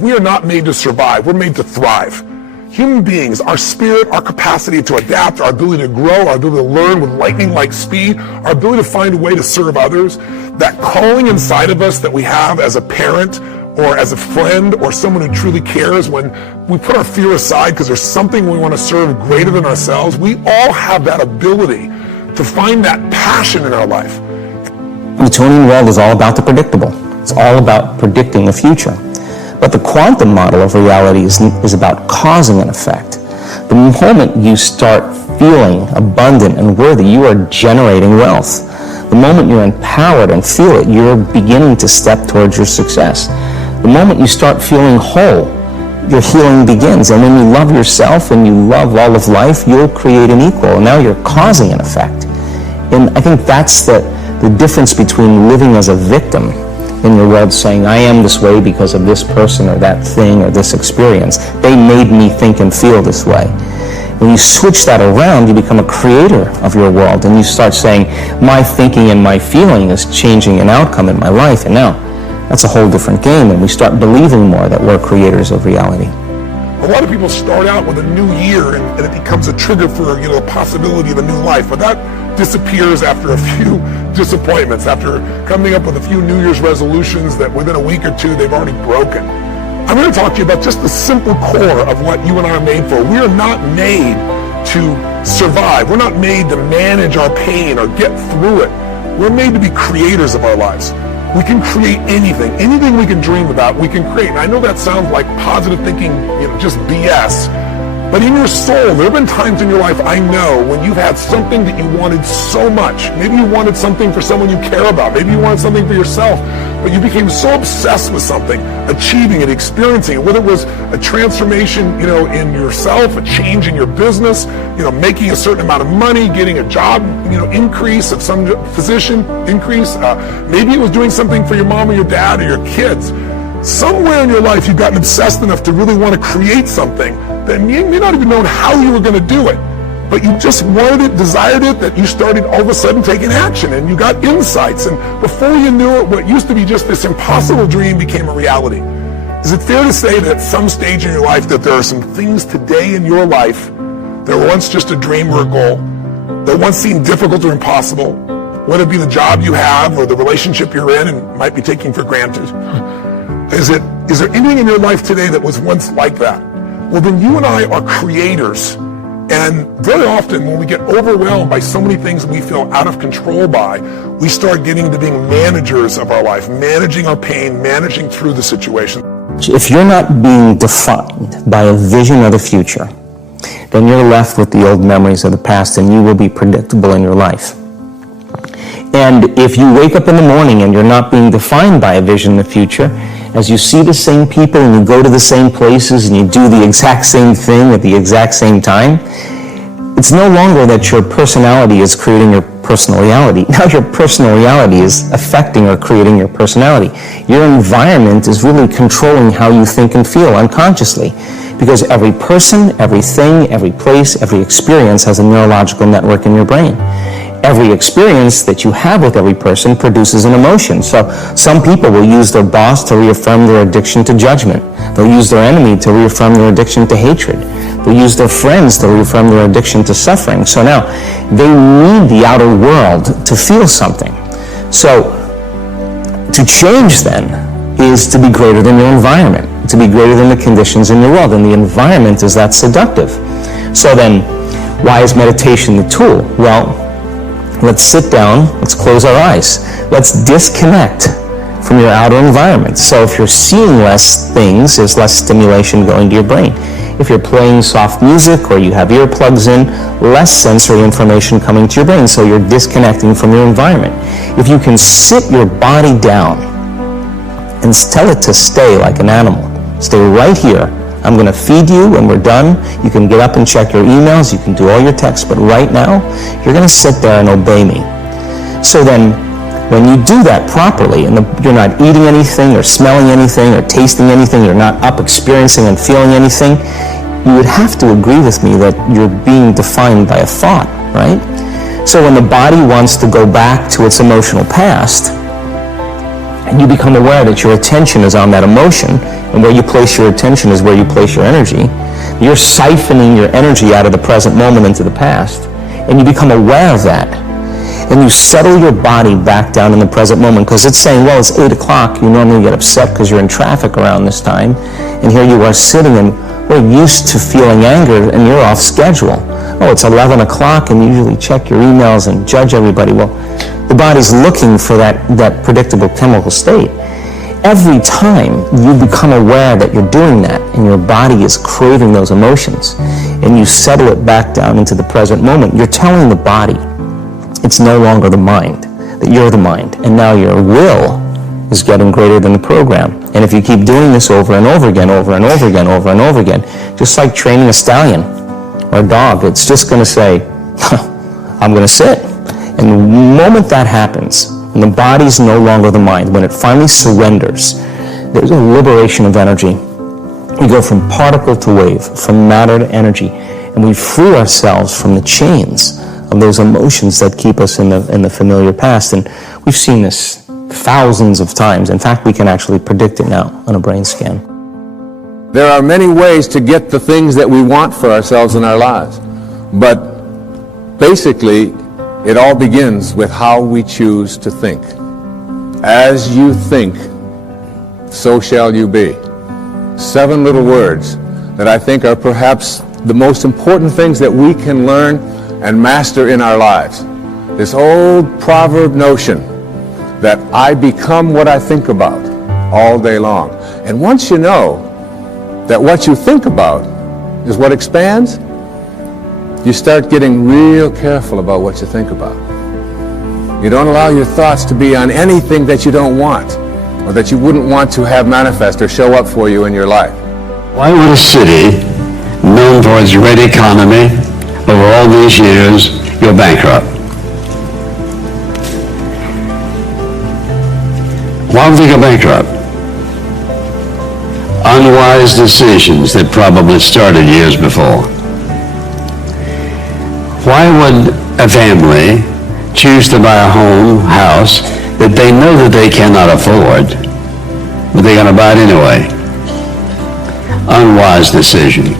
We are not made to survive. We're made to thrive. Human beings, our spirit, our capacity to adapt, our ability to grow, our ability to learn with lightning-like speed, our ability to find a way to serve others, that calling inside of us that we have as a parent or as a friend or someone who truly cares, when we put our fear aside because there's something we want to serve greater than ourselves, we all have that ability to find that passion in our life. The Newtonian world is all about the predictable. It's all about predicting the future. But the quantum model of reality is about causing an effect. The moment you start feeling abundant and worthy, you are generating wealth. The moment you're empowered and feel it, you're beginning to step towards your success. The moment you start feeling whole, your healing begins. And when you love yourself and you love all of life, you'll create an equal. And now you're causing an effect. And I think that's the difference between living as a victim in your world, saying, I am this way because of this person or that thing or this experience. They made me think and feel this way. When you switch that around, you become a creator of your world, and you start saying, my thinking and my feeling is changing an outcome in my life, and now that's a whole different game, and we start believing more that we're creators of reality. A lot of people start out with a new year, and it becomes a trigger for a possibility of a new life, but that disappears after a few disappointments, after coming up with a few New Year's resolutions that within a week or two they've already broken. I'm going to talk to you about just the simple core of what you and I are made for. We are not made to survive. We're not made to manage our pain or get through it. We're made to be creators of our lives. We can create anything we can dream about, we can create. And I know that sounds like positive thinking, just BS. But in your soul, there have been times in your life, I know, when you've had something that you wanted so much. Maybe you wanted something for someone you care about. Maybe you wanted something for yourself. But you became so obsessed with something, achieving it, experiencing it, whether it was a transformation, in yourself, a change in your business, making a certain amount of money, getting a job, increase of some position, increase. Maybe it was doing something for your mom or your dad or your kids. Somewhere in your life, you've gotten obsessed enough to really want to create something that you may not even know how you were going to do it, but you just wanted it, desired it, that you started all of a sudden taking action, and you got insights, and before you knew it, what used to be just this impossible dream became a reality. Is it fair to say that at some stage in your life that there are some things today in your life that were once just a dream or a goal, that once seemed difficult or impossible, whether it be the job you have or the relationship you're in and might be taking for granted? Is there anything in your life today that was once like that? Well, then you and I are creators. And very often when we get overwhelmed by so many things we feel out of control by, we start getting to being managers of our life, managing our pain, managing through the situation. If you're not being defined by a vision of the future, then you're left with the old memories of the past, and you will be predictable in your life. And if you wake up in the morning and you're not being defined by a vision in the future, as you see the same people and you go to the same places and you do the exact same thing at the exact same time, it's no longer that your personality is creating your personal reality. Now your personal reality is affecting or creating your personality. Your environment is really controlling how you think and feel unconsciously, because every person, everything, every place, every experience has a neurological network in your brain. Every experience that you have with every person produces an emotion. So some people will use their boss to reaffirm their addiction to judgment. They'll use their enemy to reaffirm their addiction to hatred. They'll use their friends to reaffirm their addiction to suffering. So now they need the outer world to feel something. So to change then is to be greater than your environment, to be greater than the conditions in your world. And the environment is that seductive. So then why is meditation the tool? Well, let's sit down, let's close our eyes. Let's disconnect from your outer environment. So if you're seeing less things, there's less stimulation going to your brain. If you're playing soft music or you have earplugs in, less sensory information coming to your brain, so you're disconnecting from your environment. If you can sit your body down and tell it to stay like an animal, stay right here. I'm going to feed you when we're done. You can get up and check your emails. You can do all your texts. But right now, you're going to sit there and obey me. So then, when you do that properly, and you're not eating anything or smelling anything or tasting anything, you're not up experiencing and feeling anything, you would have to agree with me that you're being defined by a thought, right? So when the body wants to go back to its emotional past, and you become aware that your attention is on that emotion, and where you place your attention is where you place your energy, you're siphoning your energy out of the present moment into the past, and you become aware of that. And you settle your body back down in the present moment, because it's saying, well, it's 8 o'clock. You normally get upset because you're in traffic around this time, and here you are sitting and we're used to feeling anger, and you're off schedule. Oh, it's 11 o'clock, and you usually check your emails and judge everybody. Well, the body's looking for that predictable chemical state. Every time you become aware that you're doing that, and your body is craving those emotions, and you settle it back down into the present moment, you're telling the body it's no longer the mind, that you're the mind, and now your will is getting greater than the program. And if you keep doing this over and over again, over and over again, over and over again, just like training a stallion or a dog, it's just going to say, I'm going to sit. And the moment that happens, and the body's no longer the mind, when it finally surrenders, there's a liberation of energy. We go from particle to wave, from matter to energy, and we free ourselves from the chains of those emotions that keep us in the familiar past. And we've seen this thousands of times. In fact, we can actually predict it now on a brain scan. There are many ways to get the things that we want for ourselves in our lives. But basically, it all begins with how we choose to think. As you think, so shall you be. 7 little words that I think are perhaps the most important things that we can learn and master in our lives. This old proverb notion that I become what I think about all day long. And once you know that what you think about is what expands, you start getting real careful about what you think about. You don't allow your thoughts to be on anything that you don't want, or that you wouldn't want to have manifest or show up for you in your life. Why would a city known for its great economy over all these years go bankrupt? Why would they go bankrupt? Unwise decisions that probably started years before. Why would a family choose to buy a house that they know that they cannot afford, but they're going to buy it anyway? Unwise decision.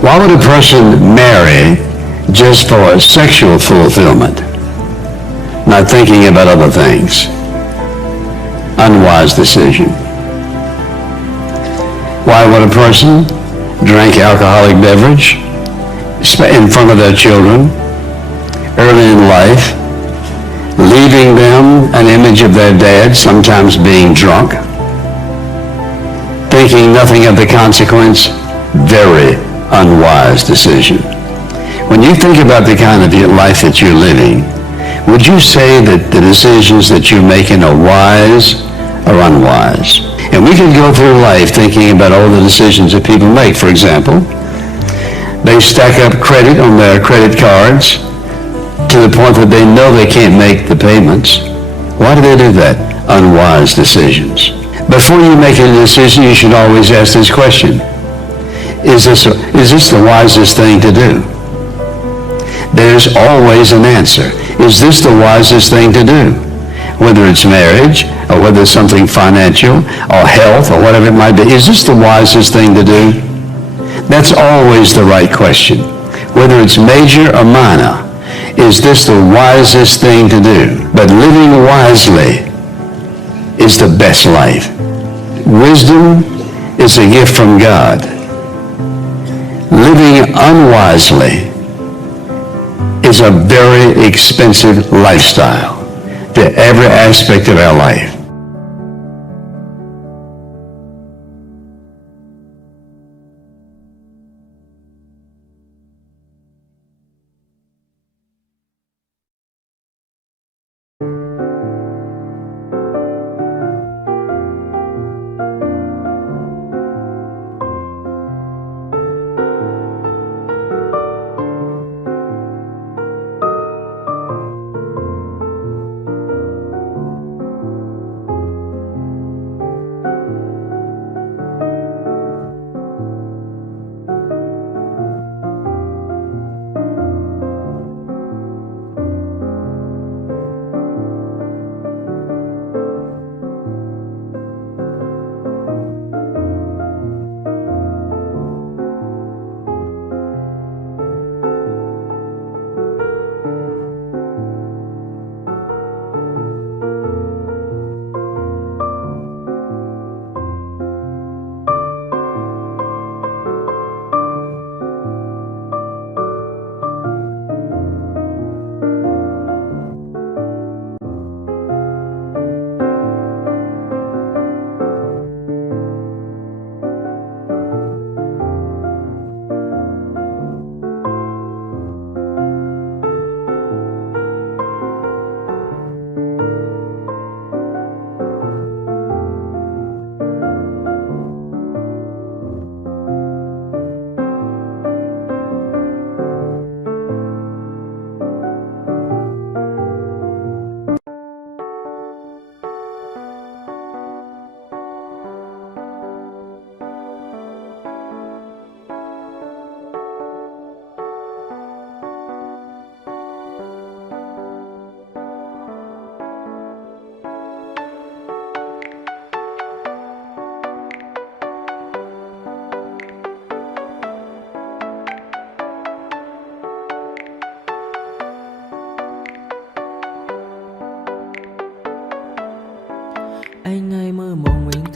Why would a person marry just for sexual fulfillment, not thinking about other things? Unwise decision. Why would a person drink alcoholic beverage in front of their children early in life, leaving them an image of their dad, sometimes being drunk, thinking nothing of the consequence? Very unwise decision. When you think about the kind of life that you're living, would you say that the decisions that you're making are wise or unwise? And we can go through life thinking about all the decisions that people make. For example, they stack up credit on their credit cards to the point that they know they can't make the payments. Why do they do that? Unwise decisions. Before you make a decision, you should always ask this question. Is this the wisest thing to do? There's always an answer. Is this the wisest thing to do? Whether it's marriage, or whether it's something financial, or health, or whatever it might be, is this the wisest thing to do? That's always the right question. Whether it's major or minor, is this the wisest thing to do? But living wisely is the best life. Wisdom is a gift from God. Living unwisely is a very expensive lifestyle to every aspect of our life.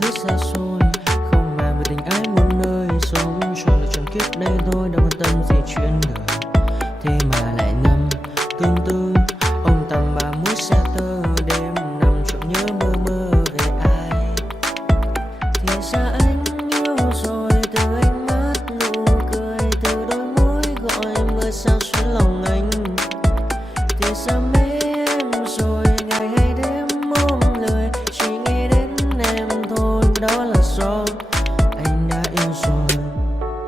thứ xa xôi, không màng về tình ái muôn nơi, sống cho là trọn kiếp đây thôi, đâu quan tâm gì chuyện đời. Thế mà lại ngâm tương tư, ông tầm bà mũi xa tơ, đêm nằm trộm nhớ mơ mơ về ai. Thì ra anh yêu rồi, từ ánh mắt nụ cười, từ đôi môi gọi mưa sao xuyến lòng anh. Thì ra mê em rồi, ngày hay đêm ôm lời, chỉ nghĩ đến em thôi, đó là do anh đã yêu rồi,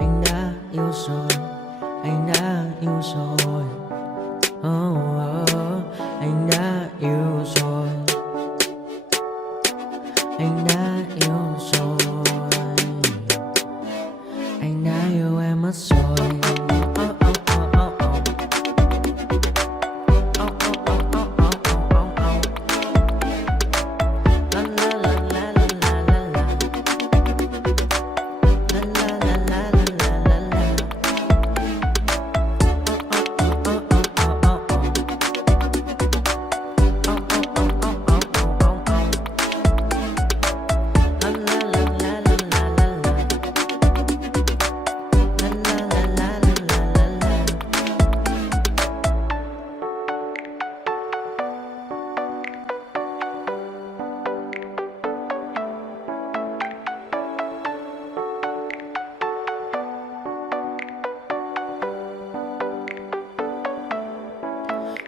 anh đã yêu rồi, anh đã yêu rồi. Oh, oh, anh đã yêu rồi, anh đã yêu rồi, anh đã yêu em mất rồi.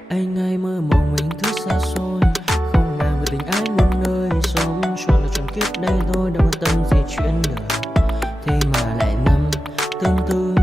Anh hay mơ mộng mình thứ xa xôi, không màng về tình ái muôn nơi, sống cho là trọn kiếp đây thôi, đâu quan tâm gì chuyện đời. Thế mà lại ngâm tương tư,